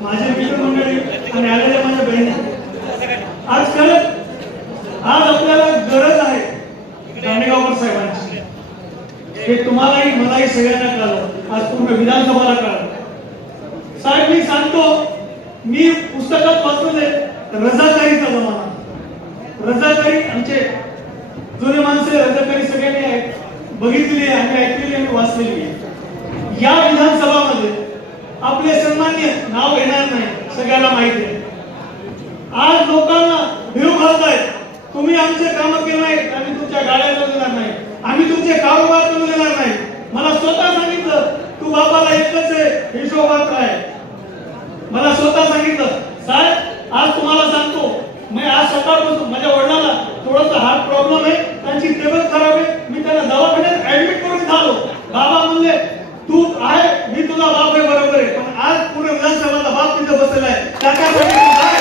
माझे मित्रमंडळी आणि आलेल्या माझ्या बहिणी. आज खरंच आज आपल्याला गरज आहे दांडेगावकर साहेबांची. हे तुम्हालाही मलाही सगळ्यांना कळलं. आज पूर्ण विधानसभाला कळलं. साहेब मी सांगतो मी पुस्तकात वाचले रजाकारीचा जमाना. रजाकारी आमचे जुने माणसे रजाकारी सगळ्यांनी बघितली आहे आम्ही ऐकलेली आणि वाचलेली आहे. या विधानसभामध्ये आपले सन्मान्य नाव येणार नाही सगळ्याला माहिती आहे. आज लोकांना भीव घालतायत तुम्ही आमचे काम केले नाहीत आम्ही तुमच्या गाड्या चालू देणार नाही. आम्ही तुमचे कारोबार चालू देणार नाही. मला स्वतः सांगितलं तू बाबाला एकच आहे हिशोबात आहे. मला स्वतः सांगितलं साहेब आज तुम्हाला सांगतो मी आज सकाळपासून माझ्या वडिलांना थोडासा हार्ट प्रॉब्लेम आहे त्यांची टेबल खराब आहे मी त्यांना दवाखान्यात ऍडमिट करून झालो बाबा म्हणले तू आहे मी तुझा बाप आहे बरोबर आहे पण आज पूर्ण विधानसभाचा बाप तिथे बसलेला आहे त्याच्यासाठी तू जाय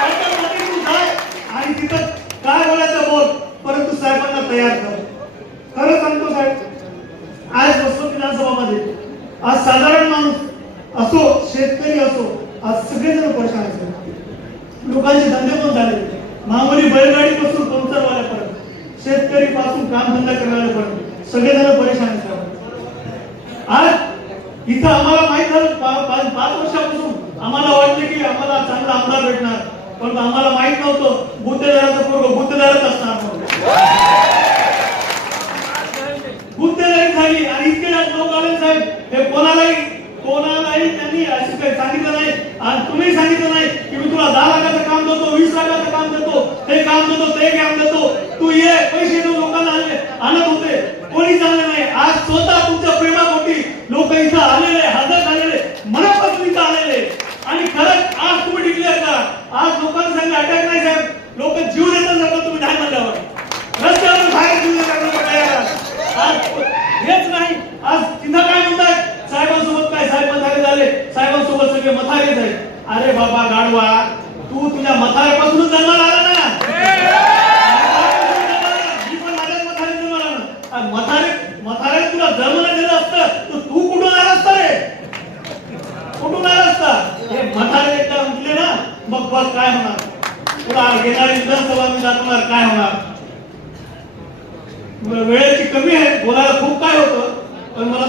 त्याच्यासाठी तू जाय आणि तिथं काय बोलायचं बोल परंतु साहेबांना तयार कर खरं सांगतो साहेब आज बसतो विधानसभामध्ये. आज साधारण माणूस असो शेतकरी असो आज सगळेजण परेशान आहेत लोकांचे धंदे पण झाले. मामुली बैलगाडी पासून पंक्चरवाल्यापर्यंत शेतकरी पासून काम धंदा करणाऱ्यापर्यंत सगळेजण परेशान असतात. आज इथं आम्हाला माहीत झालं पाच पाच वर्षापासून आम्हाला वाटले की आम्हाला चांगला आमदार भेटणार. पण आम्हाला माहीत नव्हतं गुत्तेदाराचं पूर्व नाही आणि इतके जास्त लोक आले साहेब हे कोणालाही कोणालाही त्यांनी असं काही सांगितलं नाही. आणि तुम्ही सांगितलं नाही की मी तुला दहा लाखाचं काम देतो वीस लाखाचं काम देतो हे काम देतो ते काम देतो. तू ये पैसे देऊ लोकांना आणले आणत होते. कोणी चालले नाही आज स्वतः तुमच्या प्रेमापोटी लोक इथं आलेले हजर झालेले मनापासून इथं आलेले आणि खरंच आज तुम्ही डिक्लेअर करा आज लोकांना सांगा अटॅक नाही साहेब लोक जीव देतात जातात तुम्ही नाही म्हणल्यावर रस्त्यावर बाहेर जीव देतात लोक तयार आहेत. आज हेच नाही आज तिथं काय म्हणतात साहेबांसोबत काय साहेब मथारे झाले साहेबांसोबत सगळे मथारेच अरे बाबा गाडवा तू तुझ्या मथाऱ्यापासूनच जन्माला आला ना? मी पण माझ्याच मथारे जन्माला आला. मथारे मथारे तुला जन्माला दिलं असतं तर तू कुठून आला असता रे? कुठून आला असता हे मथारे एकदा म्हटले ना मग बस काय होणार. तुला येणारी विधानसभा मी दाखवणार काय होणार. वेळेची कमी आहे बोलायला खूप काय होतं पण मला